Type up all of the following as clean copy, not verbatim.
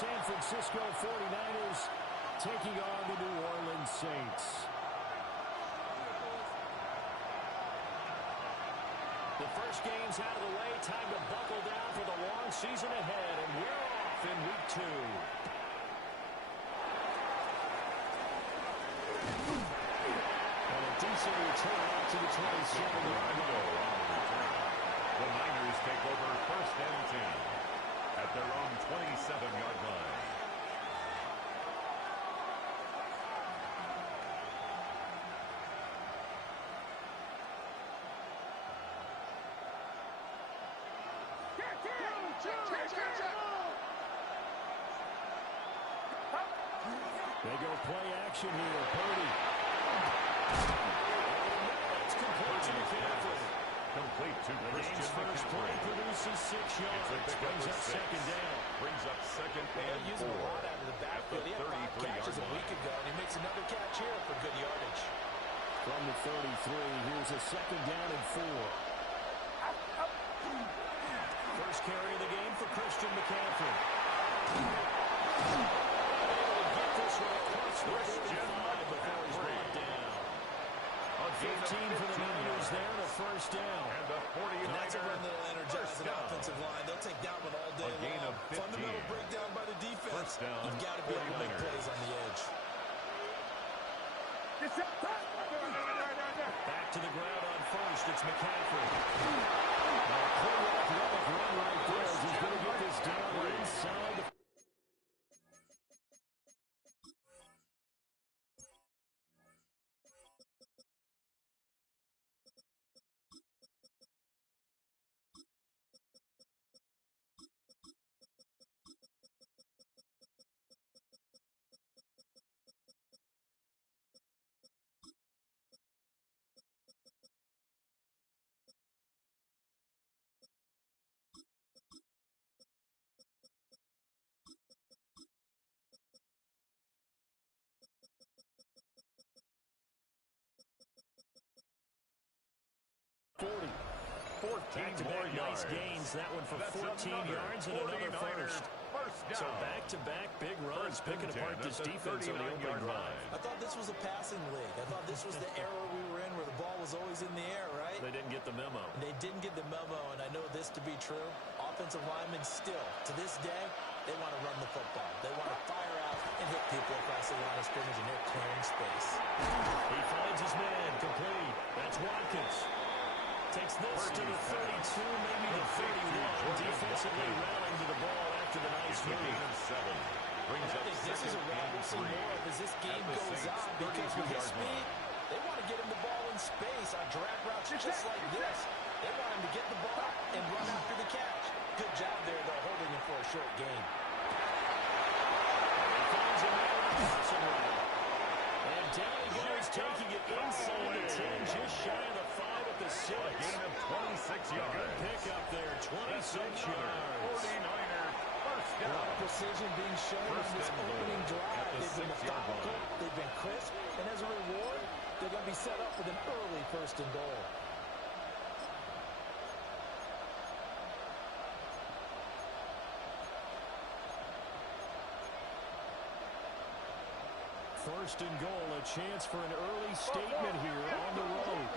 San Francisco 49ers taking on the New Orleans Saints. The first game's out of the way. Time to buckle down for the long season ahead, and we're off in week 2. And a decent return out to the 27-yard line. The Niners take over first and 10 at their own 27-yard line. They go play action here. Purdy. It's complete to McCaffrey. Complete to Christian first play produces 6 yards. Brings up second down. Brings up second and 4. Using a lot out of the backfield. He had 5 catches a week ago, and he makes another catch here for good yardage. From the 33, here's a second down and 4. First carry of the game for Christian McCaffrey. Before he's brought down. 15 for the Niners there, and a first down. And the 49ers. And that's a run that'll energize an offensive line. They'll take that one all day long. Gain of 15. Fundamental breakdown by the defense. First down, you've got to be able to make plays on the edge. Back to the ground on first. It's McCaffrey. Now, clear athletic run right there. He's going to get this down inside the 40. 14 more nice yards. gains. That one for 14 yards and another first. So back-to-back big runs, picking apart this defense on the opening drive. I thought this was a passing league. I thought this was the era we were in where the ball was always in the air, right? They didn't get the memo. They didn't get the memo, and I know this to be true. Offensive linemen still, to this day, they want to run the football. They want to fire out and hit people across the line of scrimmage, and they're clearing space. He finds his man, complete. That's Watkins. Takes this to the 32, maybe the 31. Defensively rallying to the ball after the nice move. I think this is a run we'll see more of as this game goes on, because with his speed, they want to get him the ball in space on drag routes just like this. They want him to get the ball and run after the catch. Good job there, though, holding him for a short gain. He finds him there in the passing lane. And down he goes, taking it inside the 10, just shy of the 5 at the 6. A gain of 26 yards. Good pick up there, 26 yards. 49ers first A lot down. of precision being shown in this opening drive. They've been methodical, they've been crisp, and as a reward, they're going to be set up with an early first and goal. First and goal, a chance for an early statement here on the road.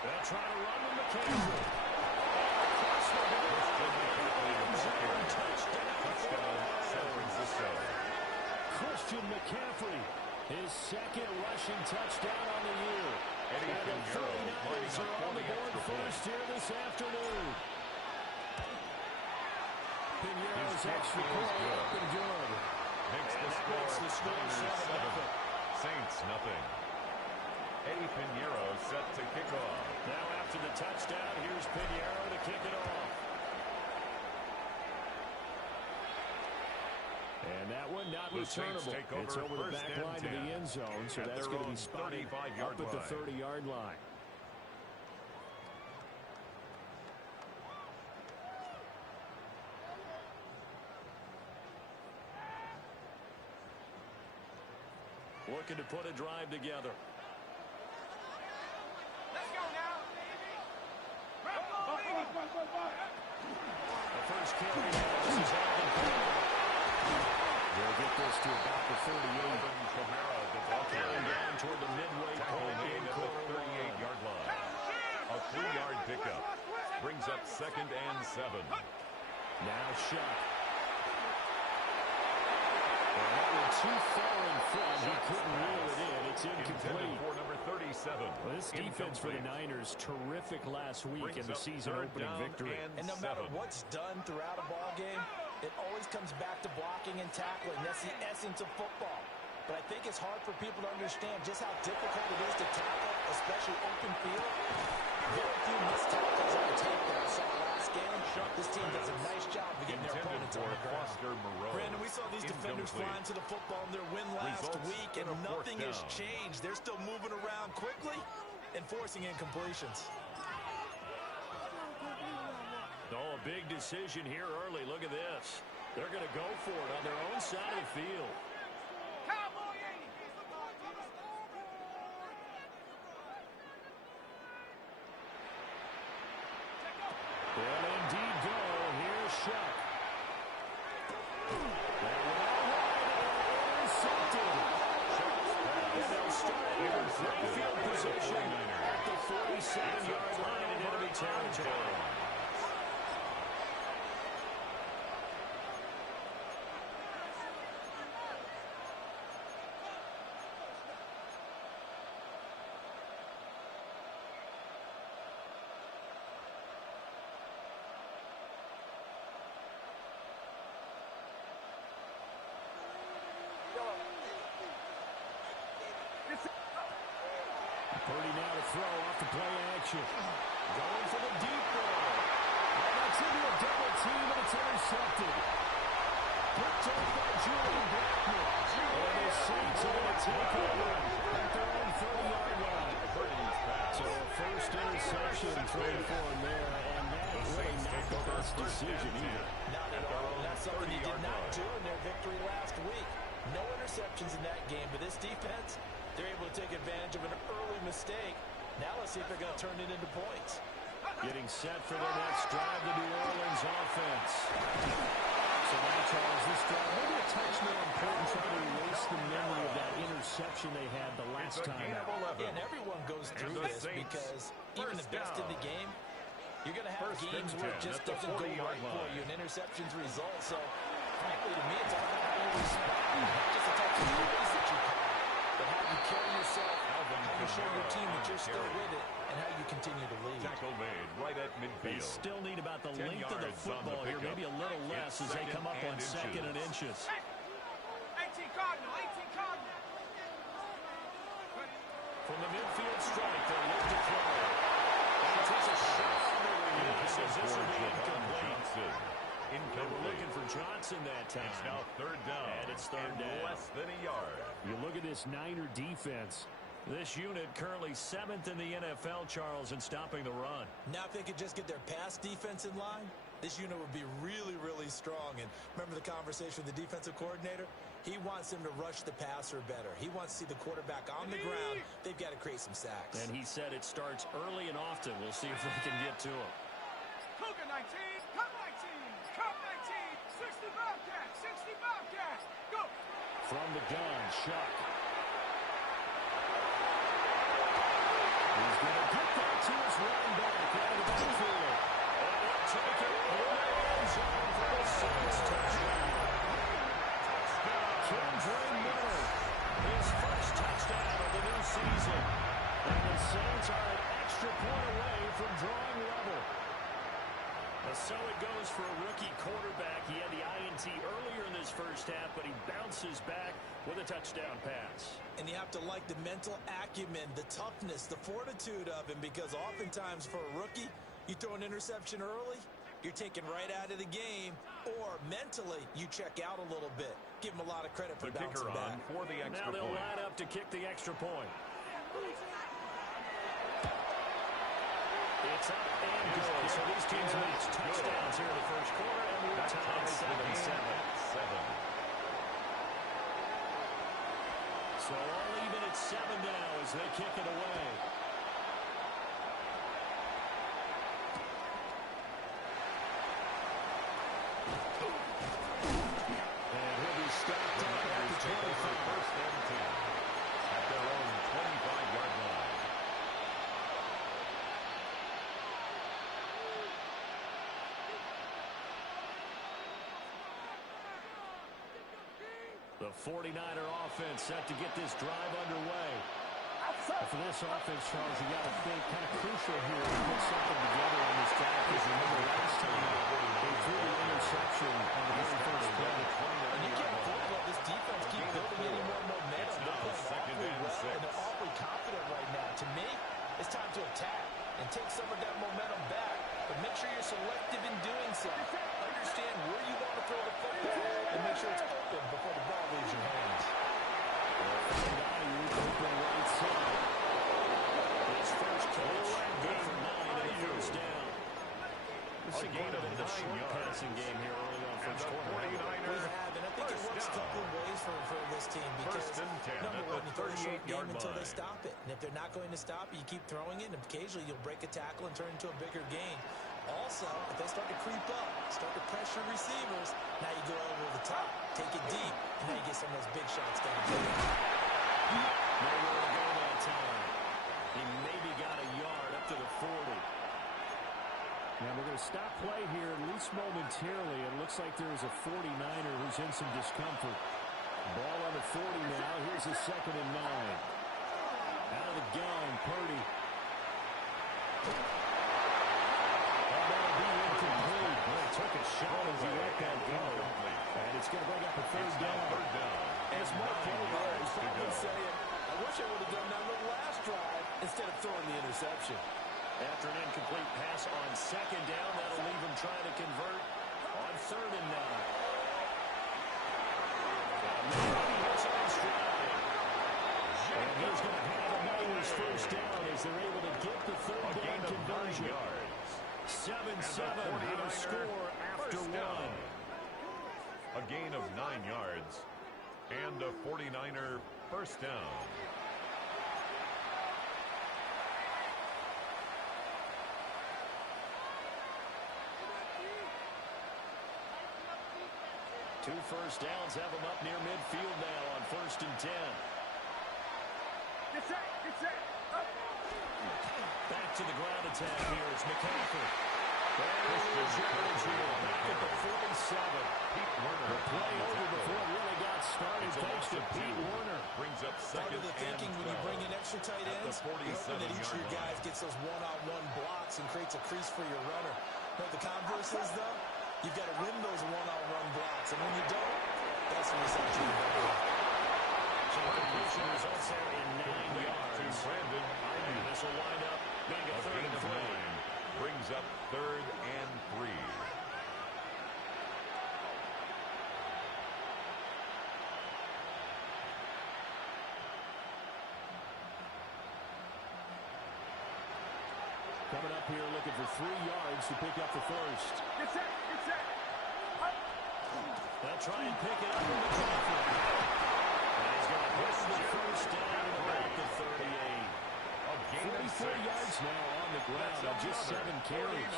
They'll try to run with McCaffrey. Touchdown, San Francisco. Christian McCaffrey, his second rushing touchdown on the year. And the 49ers are on the board first here this afternoon. Pinheiro's extra point up and good. Makes the score 7. Saints nothing. Eddie Pinheiro set to kick off. Now after the touchdown, here's Pinheiro to kick it off. And that one not returnable. It's over the back line to the end zone, so that's going to be spotted up at the 30-yard line. Looking to put a drive together. Let's go now, baby. The first carry is to about the 38. Down toward the midway point in quarter 38-yard line. A 3-yard pickup brings up 2nd and 7. Now Shuck. Well, that went too far in front. He couldn't reel it in. It's incomplete. For number 37. Well, this defense for the Niners, terrific last week in the season-opening victory. And no matter what's done throughout a ball game, it always comes back to blocking and tackling. That's the essence of football. But I think it's hard for people to understand just how difficult it is to tackle, especially open field. Very few missed tackles on the tape that I saw last game. This team does a nice job of getting their opponents on the ground. Brandon, we saw these defenders flying to the football in their win last week, and nothing has changed. They're still moving around quickly and forcing incompletions. Oh, a big decision here early. Look at this. They're going to go for it on their own side of the field. They'll indeed go. Here's Shuck. That went out wide and intercepted. And they'll start in great field position at the 47-yard line in enemy territory. Purdy now to throw off the play action. Going for the deep ball. And that's into a double team, and it's intercepted. Picked up by Julian Blackman. And the Saints are going to take over at their own 30-yard line. So a first interception thrown for him there, and that really not the best decision either. Not at all. That's something he did not do in their victory last week. No interceptions in that game, but this defense, they're able to take advantage of an early mistake. Now let's see if they're going to turn it into points. Getting set for their next drive, the New Orleans offense. So now, Charles, this drive maybe a touch more important, trying to erase the memory of that interception they had the last time. Yeah, and everyone goes through this because even the best in the game, you're going to have games where it just doesn't go right for you, and interceptions result. So, frankly, to me, it's all about how you respond. Not just the type of plays that you call, but how you carry yourself, how you show your team that you're still with it, and how you continue to lead. Tackle made right at They midfield. still need about the length of the football here, maybe a little less as they come up on 2nd and inches. 18 Cardinal, 18 Cardinal. From the midfield strike, they look to throw. And he takes a shot on the release as this will be incomplete. They were looking for Johnson that time. It's now 3rd down. And it's 3rd down. Less than a yard. You look at this Niner defense. This unit currently 7th in the NFL, Charles, in stopping the run. Now if they could just get their pass defense in line, this unit would be really, really strong. And remember the conversation with the defensive coordinator? He wants them to rush the passer better. He wants to see the quarterback on the ground. They've got to create some sacks. And he said it starts early and often. We'll see if they can get to him. Cougar 19, come 19, come 19, 60 Bobcat, 60 Bobcat, go! From the gun, Shuck. He's going to get that to his running back out of the backfield. And he'll take it over the end zone for the Saints touchdown. Kendra Miller, his first touchdown of the new season. And the Saints are an extra point away from drawing level. So it goes for a rookie quarterback. He had the INT earlier in this first half, but he bounces back with a touchdown pass. And you have to like the mental acumen, the toughness, the fortitude of him, because oftentimes for a rookie, you throw an interception early, you're taken right out of the game, or mentally you check out a little bit. Give him a lot of credit for bouncing back. For the extra now they'll point. line up to kick the extra point. It's up and goes. So these teams reach touchdowns here in the first quarter, and we're tied 7-7. So all even at 7 now as they kick it away. And he'll be stopped up at the The 49er offense set to get this drive underway. For this offense, Charles, you got to think kind of crucial here to put something together on this drive. Because remember, last time they threw the interception on the very first play. And you can't afford to let this defense keep building any more momentum. They're playing awfully well, and they're awfully confident right now. To me, it's time to attack and take some of that momentum back. But make sure you're selective in doing so. Understand where you want to throw the football and make sure it's open before the ball leaves your hands. Open right side. His first catch, good for 9 and a first down. This is a game of a short passing game here early on first quarter. We have, and I think it works a couple of ways for this team because, number one, you throw a short game until they stop it. And if they're not going to stop it, you keep throwing it, and occasionally you'll break a tackle and turn it into a bigger gain. Also, if they start to creep up, start to pressure receivers, now you go over the top, take it deep, and now you get some of those big shots down. Nowhere to go that time. He maybe got a yard up to the 40. Now we're going to stop play here, at least momentarily. It looks like there is a 49er who's in some discomfort. Ball on the 40 now. Here's a 2nd and 9. Out of the gun, Purdy. That'll be incomplete. Well, he took a shot as he let that go. And it's going to bring up a third down. As Mark Purdy was probably saying, I wish I would have done that little last drive instead of throwing the interception. After an incomplete pass on 2nd down, that'll leave him trying to convert on 3rd and 9. And he's going to have a Niners first down as they're able to get the 3rd down conversion. 7-7 our score after 1. A gain of 9 yards and a 49er first down. Two first downs have them up near midfield now on 1st and 10. Get set. Back to the ground attack here. It's McCaffrey. There's yardage here. Back at the 47. Pete Werner. The play over before it really got started thanks to Pete Werner. Brings up Part 2nd of the thinking when you bring in extra tight ends, you're hoping that each of your guys gets those one-on-one blocks and creates a crease for your runner. But the converse is, though, you've got to win those one-on-one blocks. And when you don't, that's when it's actually better. So the completion results there in 9 yards. To Brandon. And this will wind up being a 3rd and 3. Brings up 3rd and 3. Coming up here looking for 3 yards to pick up the first. Get set. They'll try and pick it up from the traffic. And he's going to push the first down at about the 38. 44 yards now on the ground on just 7 carries.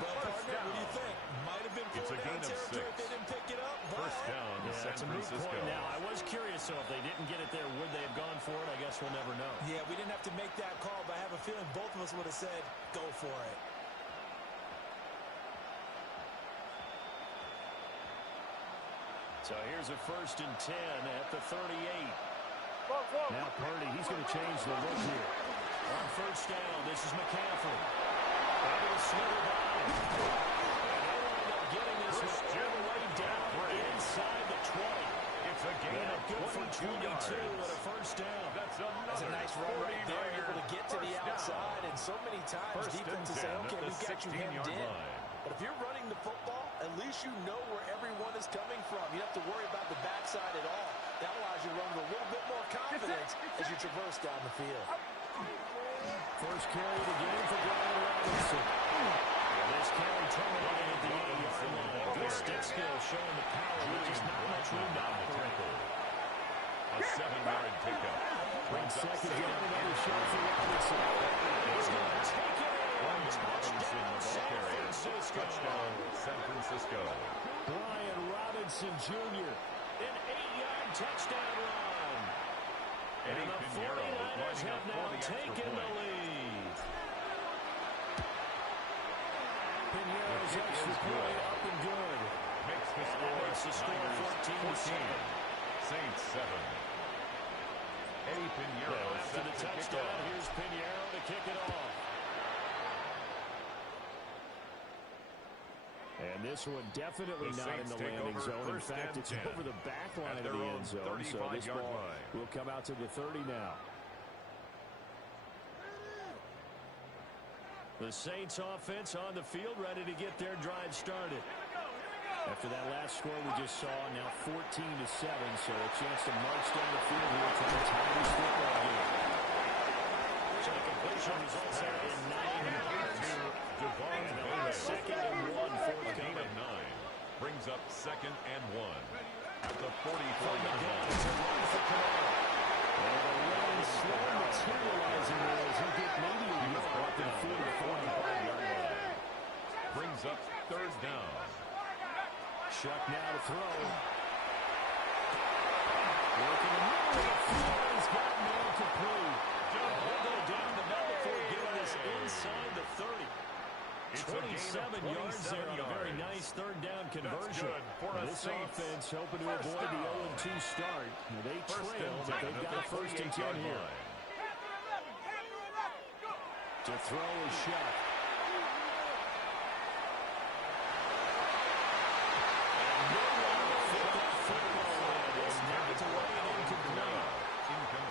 Well, partner, what do you think? Might have been It's a gain of territory 6. if they didn't pick it up. First down to San That's a moot Francisco. point now. I was curious, so if they didn't get it there, would they have gone for it? I guess we'll never know. Yeah, we didn't have to make that call, but I have a feeling both of us would have said, go for it. So here's a 1st and 10 at the 38. Now Purdy, he's going to change the look here. On 1st down, this is McCaffrey. Able to slither by. And they wind up getting this one all the way down inside the 20. It's a gain of Good for 22 yards. and a first down. That's That's a nice run right there, able to get to the outside. And so many times defenses say, okay, we've got you hemmed in. But if you're running the football, at least you know where everyone is coming from. You don't have to worry about the backside at all. That allows you to run with a little bit more confidence as you traverse down the field. First carry of the game for Brian Robinson. And this carry terminated at the 8-yard line. Good stick skill showing the power, but just not much room to operate. A 7-yard pickup. Brings 2nd down, another shot for Robinson. He's going to take it in. Touchdown, San Francisco. Touchdown, San Francisco. Brian Robinson Jr. An 8-yard touchdown run. And the 49ers have now taken the lead. Pinero's extra point up and good. Makes the Makes the score 14-7. Saints 7. Eddie Pinheiro after the touchdown. Here's Pinheiro to kick it off. And this one definitely not in the landing zone. In fact, it's over the back line of the end zone. So this ball will come out to the 30 now. The Saints offense on the field, ready to get their drive started. After that last score we just saw, now 14-7, so a chance to march down the field here, trying to tie this football game. So the completion results there in 9 yards. Second and 1, fourth gain of 9. Brings up 2nd and 1 at the 44-yard line. And the run slow materializing there as he gets maybe a yard up the 45-yard line. Brings up 3rd down. Shuck now to throw. Working the middle of the field. He's got man complete. He'll go down the middle before getting this inside the 30. 27 yards there on a very nice 3rd down conversion. This offense hoping to avoid the 0-2 start. They trail, but they've got a 1st and 10 here. To throw is Shuck.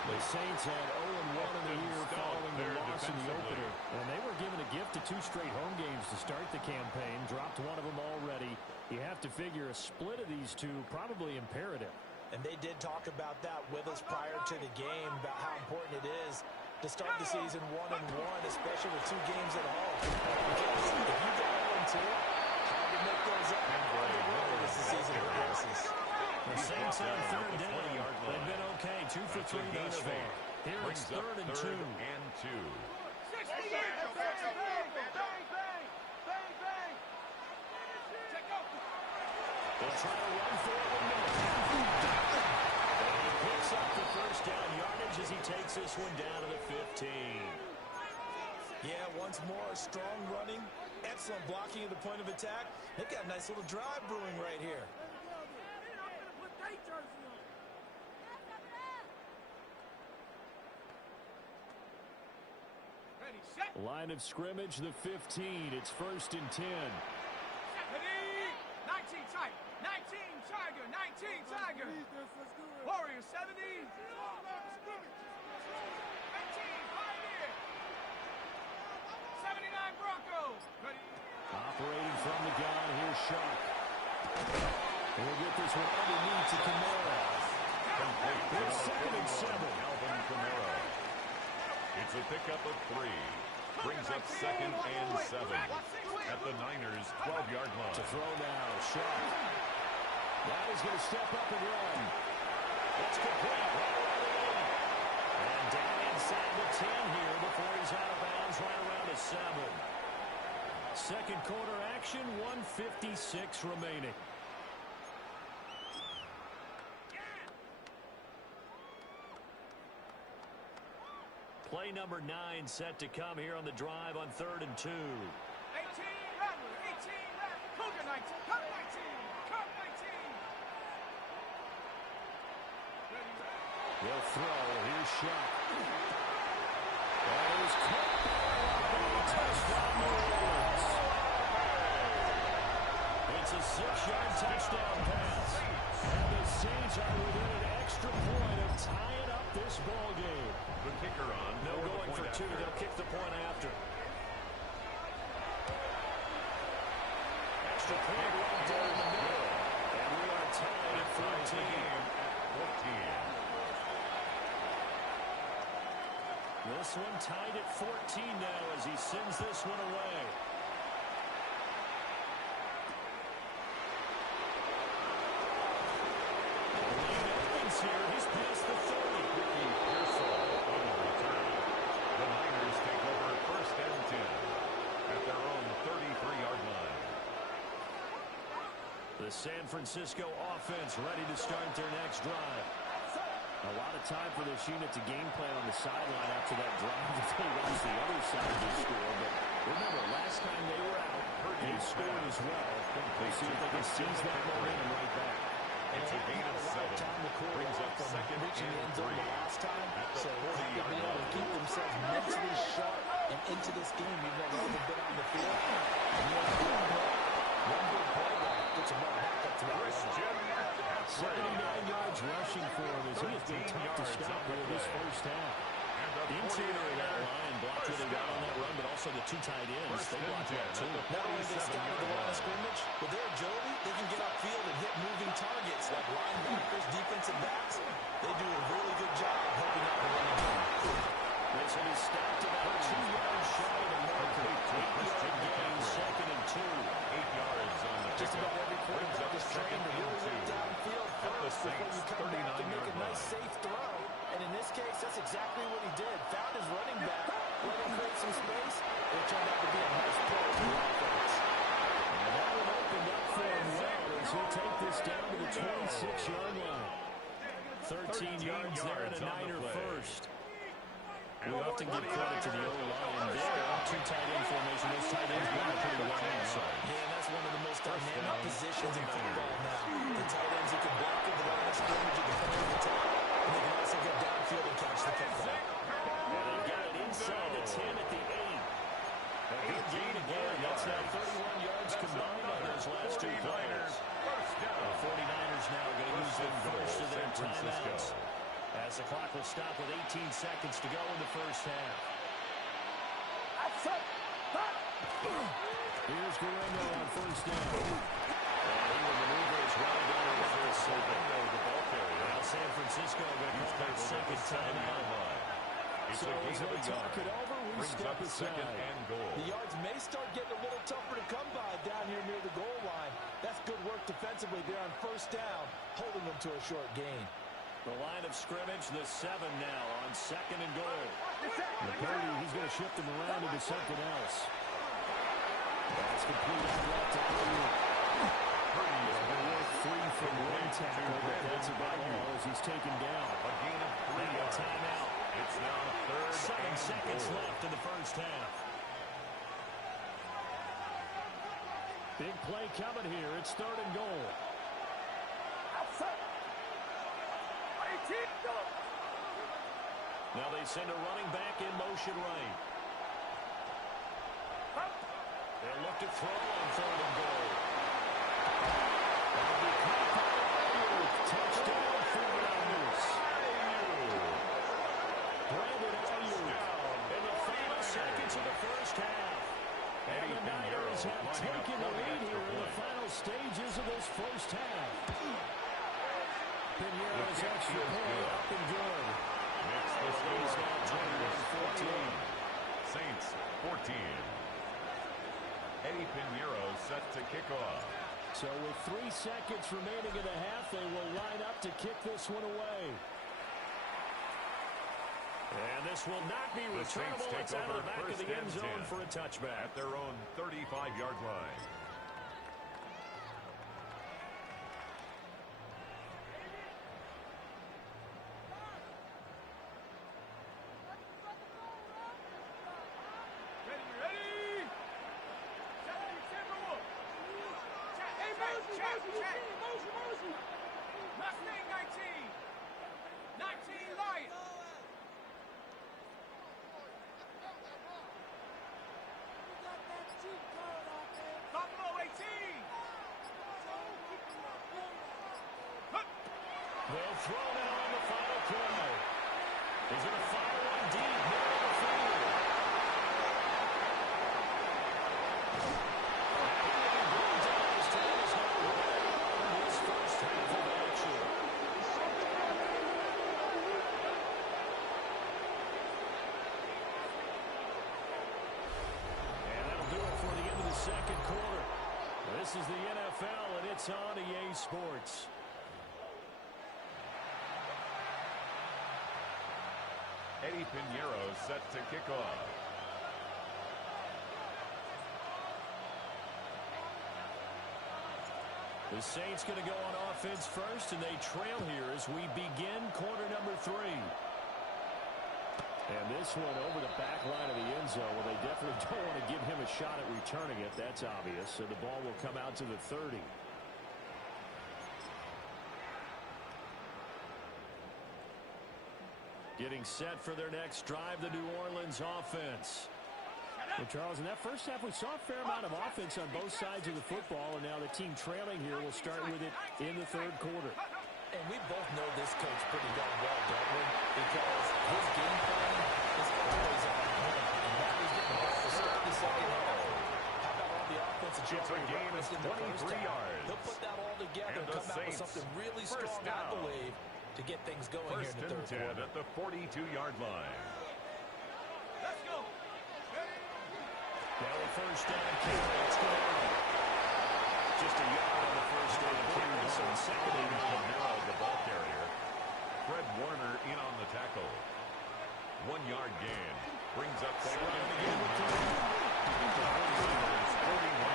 The Saints had 0-1 in the year following the loss in the opener. And they were given a gift of 2 straight home games to start the campaign. Dropped one of them already. You have to figure a split of these two probably imperative. And they did talk about that with us prior to the game, about how important it is to start the season 1-1, especially with 2 games at home. Because if you go 0-2, hard to make those up on the road as the season progresses. The Saints on 3rd down. They've been okay. 2 for 3 thus far. Here it's 3rd and 2. They'll try to run for it. And he picks up the 1st down yardage as he takes this one down to the 15. Yeah, once more, strong running, excellent blocking at the point of attack. They've got a nice little drive brewing right here. Line of scrimmage, the 15. It's 1st and 10. 19 tight. 19 Tiger. 19 Tiger. Warrior 70. 19 Pioneer. 79 Bronco. Ready. Operating from the gun, here's Shuck. We'll get this one underneath to Camaro. Here's 2nd and 7. Alvin Kamara. It's a pickup of 3. Brings up 2nd and 7 at the Niners' 12-yard line. To throw now, Shuck. Now he's going to step up and run. It's complete. And down inside the 10 here before he's out of bounds, right around the 7. Second quarter action, 1:56 remaining. Play number 9 set to come here on the drive on 3rd and 2. 18 Rattler. 18 Rattler. Cougar 19. Cup 19. Cup 19. They'll throw. Here's Shuck. That is caught by a touchdown, New Orleans. It's a 6-yard touchdown pass. And the Saints are within an extra point of tying up this ball game. The kicker on. No going for 2. They'll kick the point after. Extra point right down the middle. And we are tied at 14. This one tied at 14 now as he sends this one away. Lane opens here. He's past the 30. The Niners take over 1st and 10 at their own 33-yard line. The San Francisco offense ready to start their next drive. A lot of time for this unit to game plan on the sideline after that drive if they runs the other side of the score. But remember, last time they were out, they scored as well. They see if they can seize that momentum right back. And It's a gain of 7. Brings up second and 3 at the 40-yard line. Keep themselves mentally sharp and into this game, even though they haven't been on the field. One good play there gets them right back up to that line. 79 yards rushing for him as he has been tough to stop here this first half. Interior of that line blocked really well on that run, but also the two tight ends, they blocked that too. Not only they stop the line of scrimmage, but their agility, they can get upfield and hit moving targets like linebackers, defensive backs. They do a really good job helping out the running game. This one is stopped about 2 yards shy of the mark. 8-yard gain, second and 2. 8 yards on the Just about every quarterback is trained to really look downfield first before you come back and make a nice safe throw. And in this case, that's exactly what he did. Found his running back, let him create some space, and it turned out to be a nice play for the offense. And that one opened up for him well as he'll take this down to the 26-yard line. 13 yards there and a Niner first. We often give credit to the O-line there. Two tight end formation. Those tight ends block pretty well inside. Yeah, and that's one of the most dynamic positions in football now. The tight ends, you can block at the line of scrimmage, you can come over the top, and they can also get downfield and catch the football. And they've got it inside the 10 at the 8. A good gain again. That's now 31 yards combined on those last two players. The 49ers now going to use the first of their timeouts, as the clock will stop with 18 seconds to go in the first half. Here's Guerrero on first down. And he will maneuver his way down to the first second. The ball carrier. Now San Francisco going to call their second timeout. So as they talk it over, we step aside. The yards may start getting a little tougher to come by down here near the goal line. That's good work defensively there on first down, holding them to a short gain. The line of scrimmage, the 7 now on second and goal. McCurdy, he's going to shift him around into something else. That's complete out left to Purdy. They're worth 3 from one tackle, but that's about all as he's taken down. A gain of 3 yards. Timeout. It's now 3rd 7 seconds left in the first half. Big play coming here. It's 3rd and goal. Now they send a running back in motion right. They'll look to throw on 3rd and goal. Touchdown for the Niners. Brandon Ayuk in the final seconds of the first half. And the Niners have taken the lead here in the final stages of this first half. Pinheiro's extra point up and good. Makes the score now 21-14. Saints 14. Eddie Pinheiro set to kick off. So with 3 seconds remaining in the half, they will line up to kick this one away. And this will not be returnable. It's out of the back of the end zone for a touchback. At their own 35-yard line. Mustang 19. 19 Lions. Buffalo 18. They'll throw now on the final play. Is it a final one deep? Middle of the field. This first half of action. And that'll do it for the end of the second quarter. This is the NFL, and it's on EA Sports. Eddie Pinheiro set to kick off. The Saints going to go on offense first, and they trail here as we begin quarter number 3. And this one over the back line of the end zone. Well, they definitely don't want to give him a shot at returning it. That's obvious. So the ball will come out to the 30. Getting set for their next drive, the New Orleans offense. Well, Charles, in that first half, we saw a fair amount of offense on both sides of the football, and now the team trailing here will start with it in the third quarter. And we both know this coach pretty darn well, don't we? Because his game plan is always on point. And now he's getting the ball to start the second half. How about all the offensive It's a game of 23 yards. He'll put that all together and come out with something really strong, I believe, to get things going here in the third quarter. At the 42-yard line. Let's go. Now a first down carry. It's good. Just a yard on the first down carry. So second and Camaro, the ball carrier. Fred Warner in on the tackle. 1 yard gain. Brings up second and 41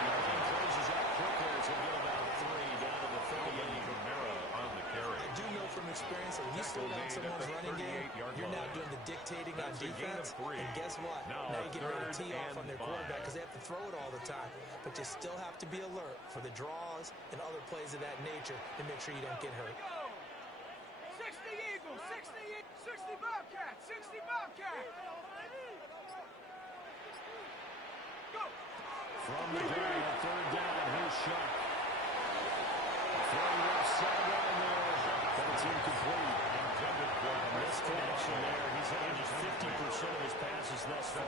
yards. Closes out quickly. It's going to get about 3 down to the 38. Camaro on the carry. I do know from experience that when you slow down someone's running game, you're now doing the dictating on defense. And guess what? Now you get ready to tee off on their quarterback because they have to throw it all the time. But you still have to be alert for the draws and other plays of that nature to make sure you don't get hurt. 60 Eagles, 60 Bobcats, 60 Bobcats. Go. From the ground, third down. Here's Shuck. Throwing left sideline there, but it's incomplete. Intended for the Misconnection there. He's had just 50% of his passes thus far.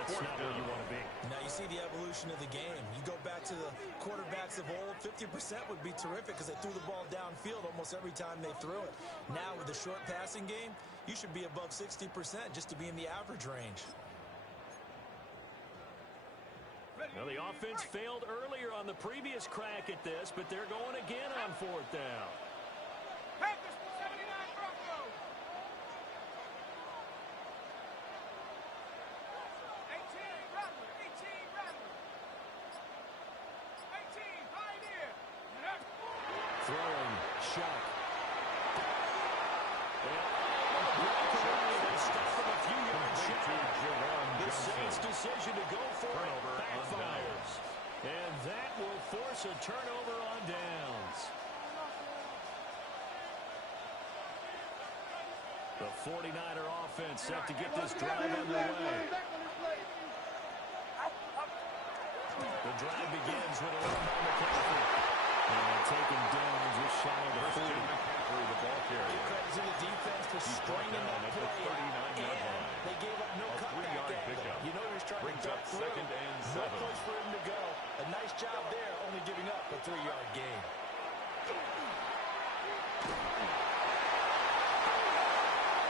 That's not where you want to be. Now you see the evolution of the game. You go back to the quarterbacks of old, 50% would be terrific because they threw the ball downfield almost every time they threw it. Now with the short passing game, you should be above 60% just to be in the average range. Now the offense failed earlier on the previous crack at this, but they're going again on fourth down. Panthers, 79 Broncos. 18 Rattler, 18 Rattler. 18 Pioneer. Throwing, Shuck. They stop him a few yards short. The Saints' decision to go for it backfires. And that will force a turnover on downs. The 49er offense set to get this drive underway. The drive begins with a run by McCaffrey. And taken down just shy of the 40. McCaffrey, the ball carrier. Credit to the defense for stringing that at the play out. 39-yard line. They gave up no cutback angle. You know you're starting Brings to up duck through. second and No 7. place for him to go. A nice job there, only giving up a 3-yard gain.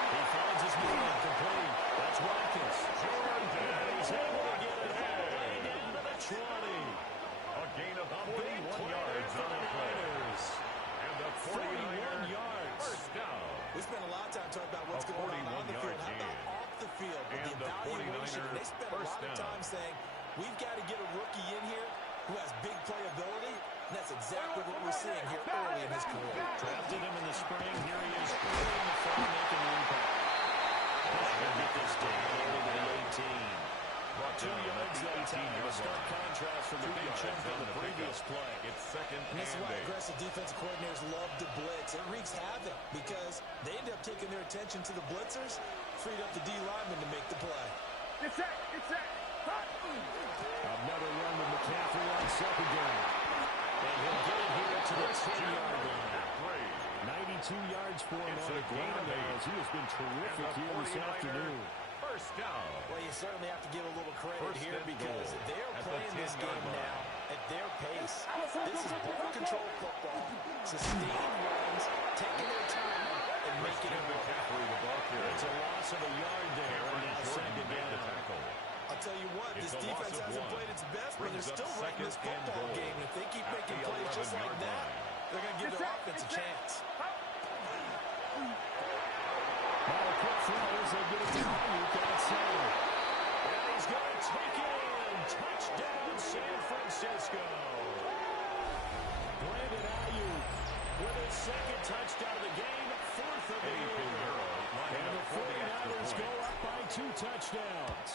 He finds his man complete. That's Watkins. And he's able to get it way down to the 20. A gain of 41 yards on the play. And the 41 yards. First down. We spent a lot of time talking about what's going on the field. How about off the field? With And the the evaluation, 49ers they spent a lot of time saying, we've got to get a rookie in here who has big playability. And that's exactly what we're seeing here early in his career. Drafted him in the spring. Here he is early in the fall making the impact. He'll get this down into the 18. 2 yards that time. A stark contrast from the big chunk on the previous play. It's second And this is and why 8. aggressive defensive coordinators love to blitz. It wreaks havoc because they end up taking their attention to the blitzers, freed up the D lineman to make the play. It's that. Another run with McCaffrey on second down. And he'll get it here to the 10-yard line. 92 yards for him on the ground now as he has been terrific here this afternoon. First down. Well, you certainly have to give a little credit First here and because goal they're at the playing this 10-yard game line. now at their pace. This is ball control football, sustained runs, taking their time, and making it work. McCaffrey, the ball carrier. It's a loss of a yard there. And now second made the down. tackle. I'll tell you what, It's this a loss defense of hasn't 1. played its best, but Brings they're up still running this second and football goal game. If they keep at making the plays just like 11-yard that, line. they're going to give their offense a chance. Now a quick throw as they get it to Ayuk outside. And he's going to take it in. Touchdown, San Francisco. Brandon Ayuk with his second touchdown of the game, 4th of the year. And the 49ers go up by 2 touchdowns.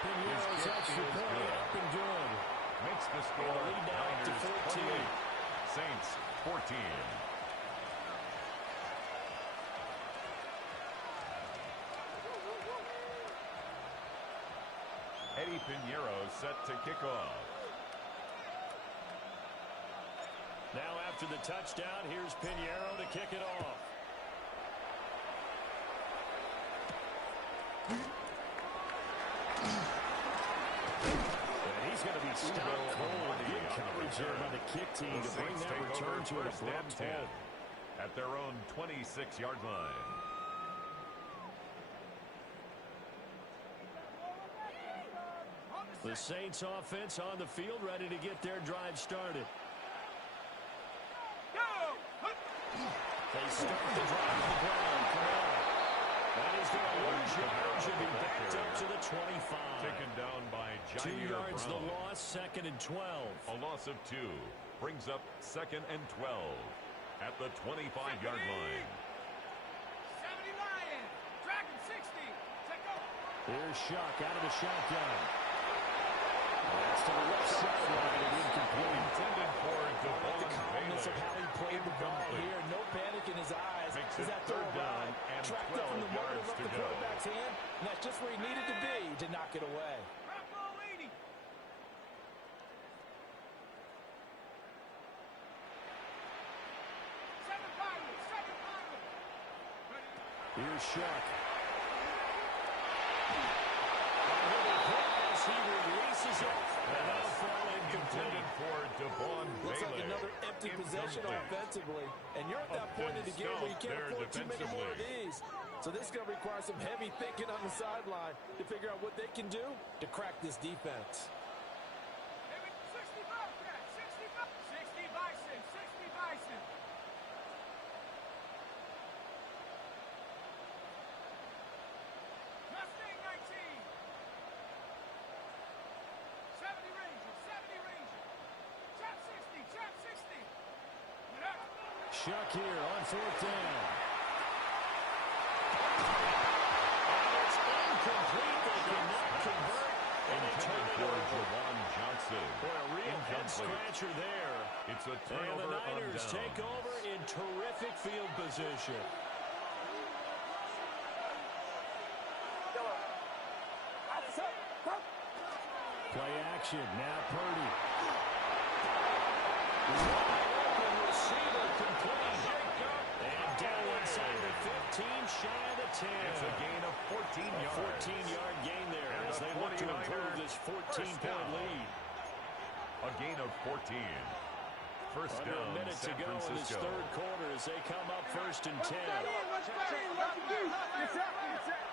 Pinheiro's extra point up and good. Makes the score Lead now up to 14. 28. Saints 14. Eddie Pinheiro set to kick off. Now after the touchdown, here's Pinheiro to kick it off. And he's going to be stopped cold. Good coverage there by the kick team to bring that return to an abrupt halt. At their own 26-yard line. The Saints offense on the field, ready to get their drive started. They start the drive to the ground. That is going to lose yards. Should be backed up to the 25. Taken down by Jair 2 yards Brown. the loss, 2nd and 12. A loss of 2 brings up 2nd and 12 at the 25-yard line. 70 Lions. Dragon 60. Take over. Here's Shuck out of the shotgun. That's to the left sideline and incomplete. Intended for The Devon calmness of how he played the ball here. No panic in his eyes. Makes As it that throw 3rd down and tracked 12 up from the moment it yards left to the go. quarterback's hand. And that's just where he needed to be to knock it away. Bravo 80. Seven pilot. Here's Shuck. He releases it. And that'll fall incomplete. Intended for Devon Looks like Bailey. another empty possession offensively. And you're at that point in the game where you can't afford too many more of these. So this is going to require some heavy thinking on the sideline to figure out what they can do to crack this defense. 60 Bobcats. 60 Bison. 60 Bison. Mustang 19. 70 Rangers. 70 Rangers. Chap 60. Chap 60. Get up. Shuck here on 4th down. It's incomplete. They cannot convert. And they turn it For over. Jawan Johnson. Boy, a real head Incomplete. scratcher there. It's a And the turnover on Niners down. take over in terrific field position. Play action. Now Purdy. Open receiver complete. And down inside the 15, shy of the 10. It's a gain of 14 A yards. 14-yard gain there And as the they look to improve 49ers this first 14-point down. lead. A gain of 14. First Under down, a minute to San go in this Francisco. 3rd quarter as they come up 1st and 10. What's ready? What to do? Get set. Get set.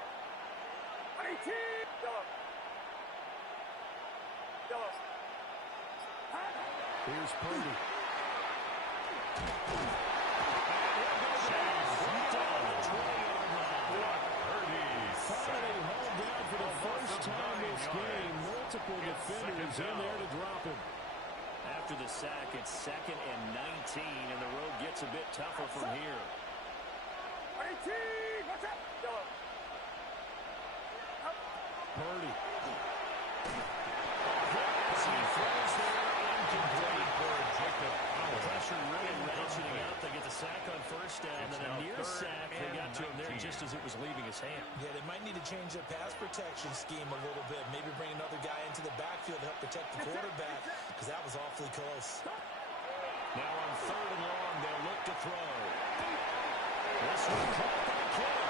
18. Here's Purdy. Finally hauled down for the first time this game. Multiple defenders in there to drop him. After the sack, it's 2nd and 19, and the road gets a bit tougher from here. 18. What's up? Purdy. He throws there incomplete. Pressure really ratcheting up. They get the sack on 1st down, It's then a now near 3rd sack. They and got to him there 19. just as it was leaving his hand. Yeah, they might need to change their pass protection scheme a little bit. Maybe bring another guy into the backfield to help protect the quarterback because that was awfully close. Now on 3rd and long, they'll look to throw. This one caught by Kittle.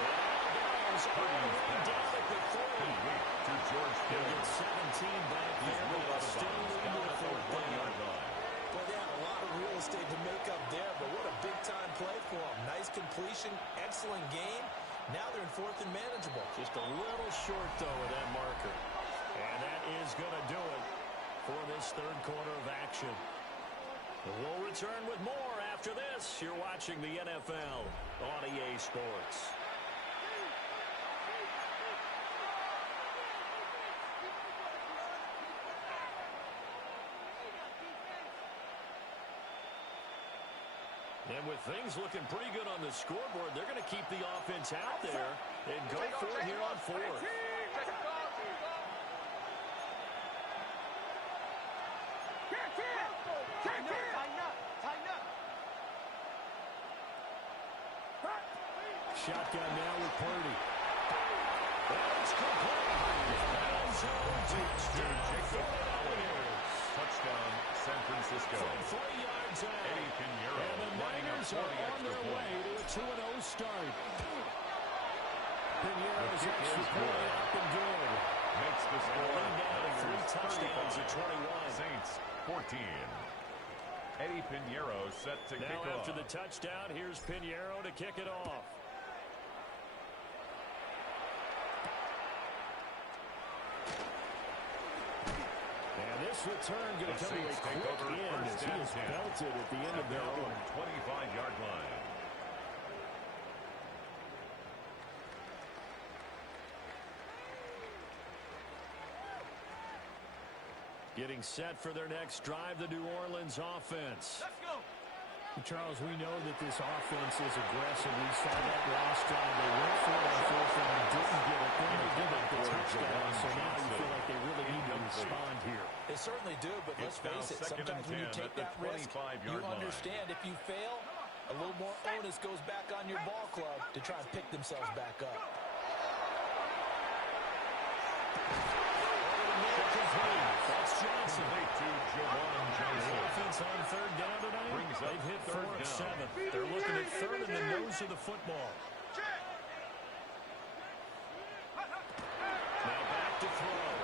And Adams all the way down at the 30. To George He'll Kittle. get 17 back there, but they'll still lead to a 4th down. Well, they had a lot of real estate to make up there, but what a big-time play for them. Nice completion, excellent game. Now they're in 4th and manageable. Just a little short, though, with that marker. And that is going to do it for this 3rd quarter of action. We'll return with more after this. You're watching the NFL on EA Sports. And with things looking pretty good on the scoreboard, they're going to keep the offense out there and go for it here on 4th. Shotgun now with Purdy. It's complete. Touchdown, San Francisco. From 3 yards out. Eddie Pinheiro And the Niners are on their way to a 2-0 start. Pinheiro's extra point up and good. Makes the score. Down 3 touchdowns at 21. Saints 14. Eddie Pinheiro set to kick Now off. after the touchdown, here's Pinheiro to kick it off. And this return going to come to a quick end as he is belted at the end of their own 25-yard line. Getting set for their next drive, the New Orleans offense. Let's go. Charles, we know that this offense is aggressive. We saw that last drive. They went for it on fourth down, didn't get it. Then they did the touchdown. So now you feel like they really need to respond here. They certainly do, but let's face it, sometimes when you take that risk, you understand if you fail, a little more onus goes back on your ball club to try and pick themselves back up. That's Johnson. To Jawan Johnson. Offense on third down tonight. They've hit 4 of 7. They're looking at third in the nose of the football. Now back to throw.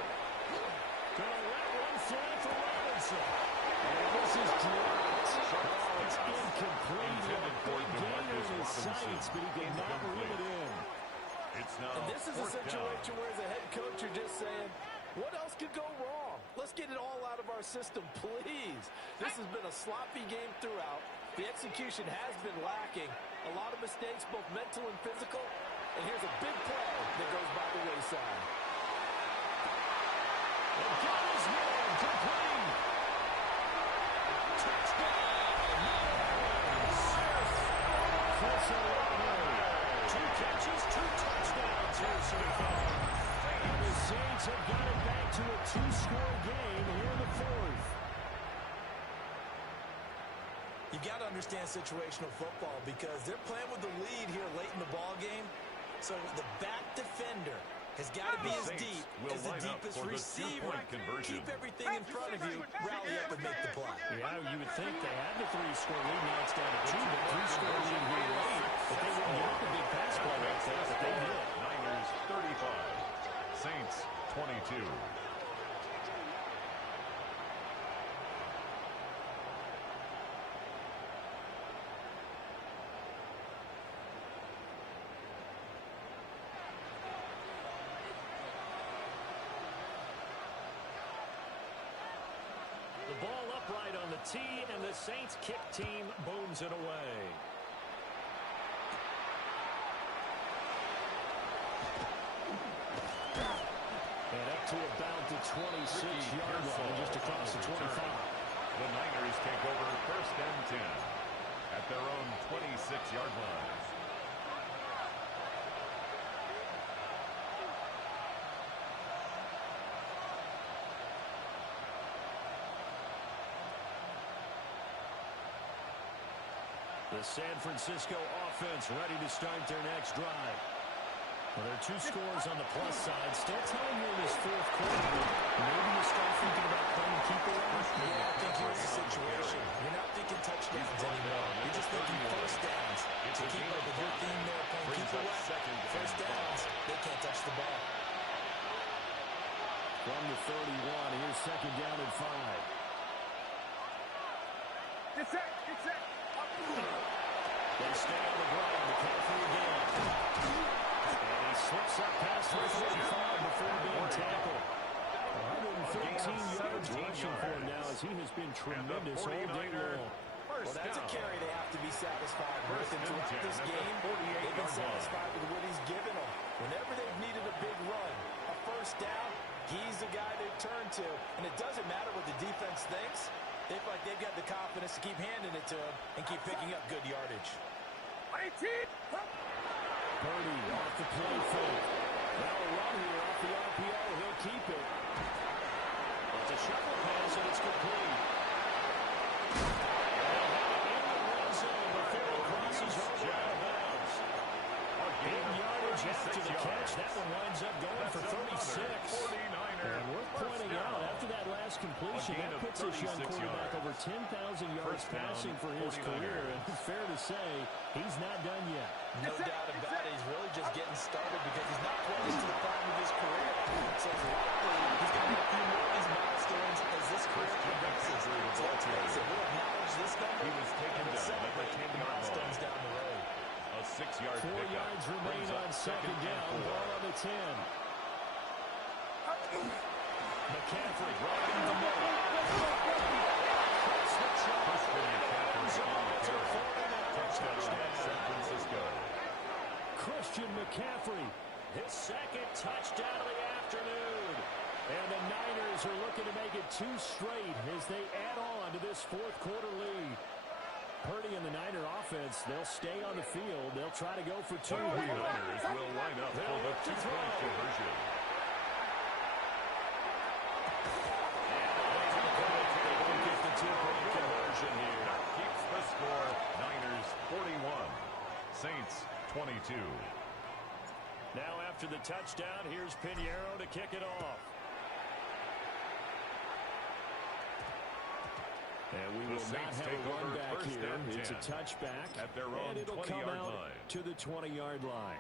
Gonna let one fly for Robinson. And this is dropped. Oh, it's incomplete. He had a big gain in his sights, but he did not reel it in. It's now And this is a situation where as a head coach you're just saying, what else could go wrong? Let's get it all out of our system, please. This has been a sloppy game throughout. The execution has been lacking. A lot of mistakes, both mental and physical. And here's a big play that goes by the wayside. And got his man complete. Touchdown. 2 catches, 2 touchdowns here so far. And the Saints have got it back to a 2-score game here in the 4th. You've got to understand situational football because they're playing with the lead here late in the ball game. So the back defender has got to be as deep as the deepest receiver. Keep everything in front of you, rally up and make the play. Yeah, you would think they had the 3-score lead. Now it's down to 2, but 3-score lead here late. But they wouldn't get the big pass play like that, but they did. Niners 35. Saints 22. The ball upright on the tee, and the Saints kick team booms it away. And up to about the 26-yard line, just across the 25. The Niners take over first and 10 at their own 26-yard line. The San Francisco offense ready to start their next drive. Well, there are 2 scores on the plus side. Still time here in this 4th quarter. Maybe you start thinking about playing keeper rush. Yeah, I think here's the situation. You're not thinking touchdowns anymore. You're just thinking first downs. To keep up with your theme there, playing keeper rush. First downs, they can't touch the ball. From the 31, here's second down and 5. Get set. Get set. They stay on the ground. McCaffrey again. And he slips up past the 45 before being tackled. 113 yards rushing for him now as he has been tremendous all day long. Well, that's a carry they have to be satisfied with. And throughout this game, they've been satisfied with what he's given them. Whenever they've needed a big run, a first down, he's the guy they've turned to. And it doesn't matter what the defense thinks. They feel like they've got the confidence to keep handing it to him and keep picking up good yardage. 18. Purdy off the play fake. Now a run here off the RPO. He'll keep it. It's a shovel pass and it's complete. And in the red zone before it crosses over out of bounds. 8 yardage after the catch That one winds up going for 36. And worth pointing out, after that last completion, that puts this young quarterback over 10,000 yards passing for his career. And it's fair to say he's not done yet. No doubt about it. He's really just getting started because he's not close to the prime of his career. So it's likely he's going to hit a few more of these milestones as this career progresses. So let's face it, we'll acknowledge this number. He was taken and down at the 10-yard milestones line. down the road. A 6-yard 4 yards remain on second down. Ball on the 10. McCaffrey right in the middle. Touchdown, San Francisco. Christian McCaffrey, his second touchdown of the afternoon. And the Niners are looking to make it 2 straight as they add on to this fourth quarter lead. Purdy and the Niner offense, they'll stay on the field. They'll try to go for 2 here. The Niners will line up for the 2-point conversion. Two-point conversion here. That keeps the score. Niners 41, Saints 22. Now after the touchdown, here's Pinheiro to kick it off. And we will not have a run back here. It's a touchback, at their own and it'll come 20-yard out line. to the 20-yard line.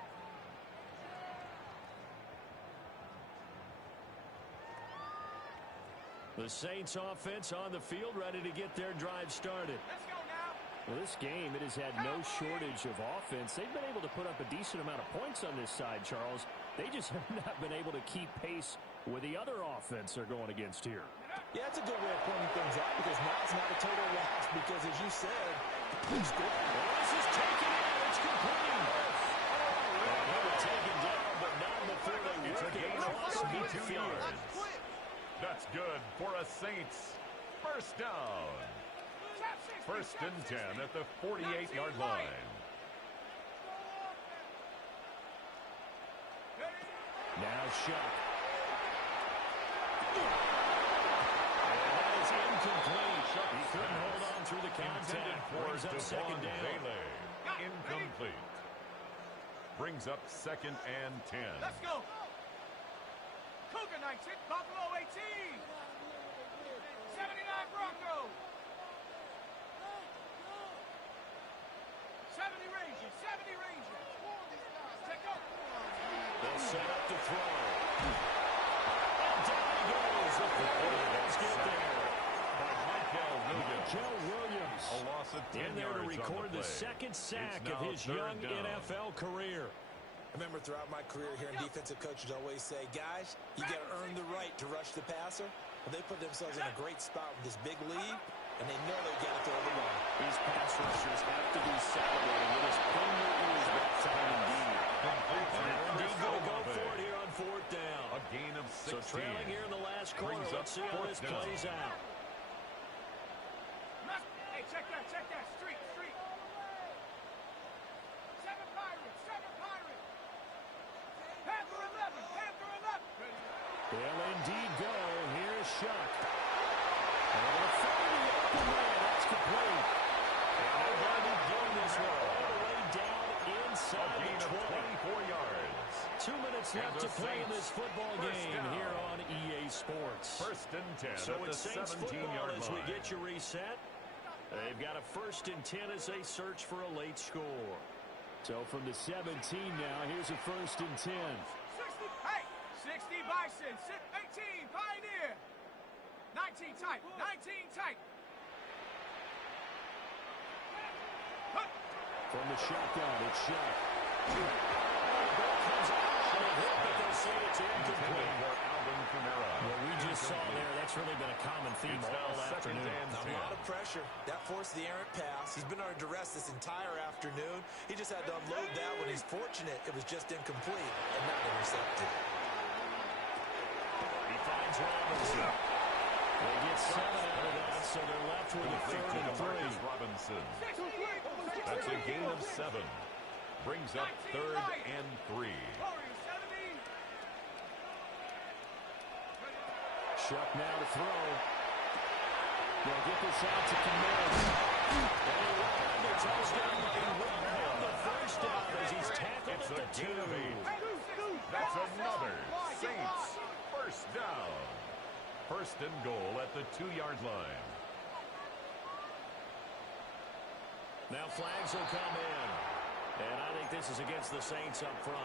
The Saints offense on the field, ready to get their drive started. Let's go now. Well, this game, it has had no shortage of offense. They've been able to put up a decent amount of points on this side, Charles. They just have not been able to keep pace with the other offense they're going against here. Yeah, it's a good way of pointing things out because now it's not a total loss because, as you said, they scored. Well, this is taken in. It's complete. Well, they were taken down, but not before they work it across midfield. That's good for a Saints first down. First and 10 at the 48-yard line. Now Shuck. And that is incomplete. He couldn't hold on through the contact. Brings up second down. Incomplete. Brings up second and 10. Let's go. Cougar 19, Buffalo 18. 79 Broncos. 70 Rangers, 70 Rangers. Take over. They'll set up to throw. And down he goes. The quarterbacks get there. By Michael Williams. A loss of 10 in there to yards record on the the play. second sack It's of now his third young down. NFL career. Remember, throughout my career here, defensive coaches always say, guys, you got to earn the right to rush the passer. Well, they put themselves in a great spot with this big lead, and they know they got to throw the ball. These pass rushers have to be celebrated. It is pin your ears back time indeed. Indeed going to go for it here on fourth down. A gain of 16. So trailing here in the last quarter. Brings up Let's see how this fourth down. plays out. Hey, check that. Street. 7 Pirates, 7 Pirates. Panther 11. They'll indeed go. Here's Shuck. And they're fighting the open man. That's complete. And they're going to be doing this one all the way down inside A gain the of 20. 24 yards. 2 minutes left to play in this football game down. here on EA Sports. First and 10 So at the it's Saints 17-yard football as we line. get you reset. They've got a first and 10 as they search for a late score. So from the 17 now, here's a first and 10. 60, hey, 60 Bison, 18 Pioneer. 19 tight. From the shotgun, it's Shuck. The ball comes out and a hit, but they'll say it's incomplete. What we just saw there, that's really been a common theme It's now all second afternoon. and A 10. lot of pressure. That forced the errant pass. He's been under duress this entire afternoon. He just had to unload that when he's fortunate it was just incomplete and not intercepted. He finds Robinson. They get 7 out of that, so they're left with a third and 3. Robinson. That's a gain of 7. Brings up third and 3. Shuck now to throw. They'll get this out to Kamara. And he will have the touchdown. He will have the first down as he's tackled It's at a the 2. gain of 8. That's First down. First and goal at the 2-yard line. Now flags will come in. And I think this is against the Saints up front.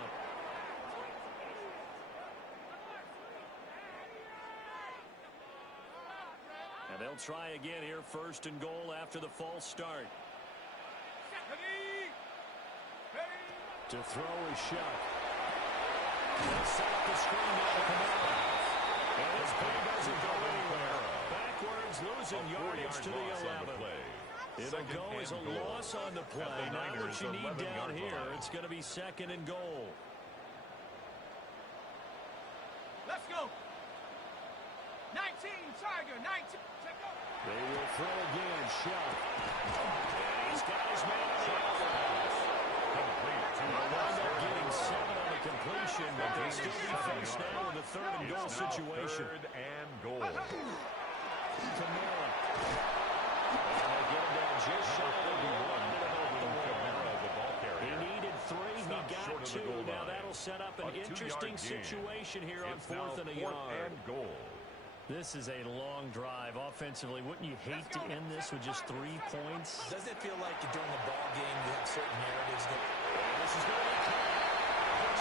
And they'll try again here, first and goal after the false start. To throw is Shuck. They'll set up the screen now to Kamara. And this play doesn't go anywhere. Backwards, losing yardage to the 11. It'll go as a loss on the play. Not what you need down here. It's going to be second and goal. Let's go. 19, Tiger, 19. They will throw again. Shuck. And he's got his man on the outside. They'll wind up getting 7 on the completion, but they'll still be faced now with a third and goal situation. Third and goal. Kamara. And they get him down just shy of the line. He needed 3. He got 2. Now that'll set up an interesting situation here on 4th and a yard. This is a long drive. Offensively, wouldn't you hate to end this with just 3 points? Doesn't it feel like during the ball game you have certain narratives that this is going to be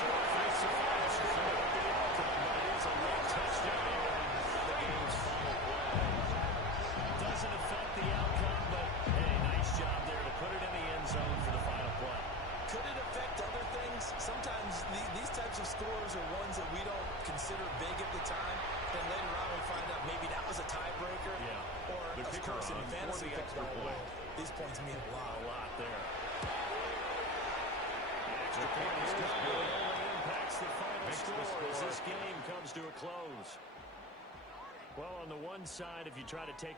so offensive the outcome, but it is a late touchdown in the game's final play. Doesn't affect the outcome, but hey, nice job there to put it in the end zone for the final play. Could it affect other things? Sometimes these types of scores are ones that we don't consider big at the time. Then later on we find out maybe that was a tiebreaker. Yeah. Or, of course, in fantasy football world, these points mean a lot. A lot there. The extra point is good. It impacts the final score as this game comes to a close. Well, on the one side, if you try to take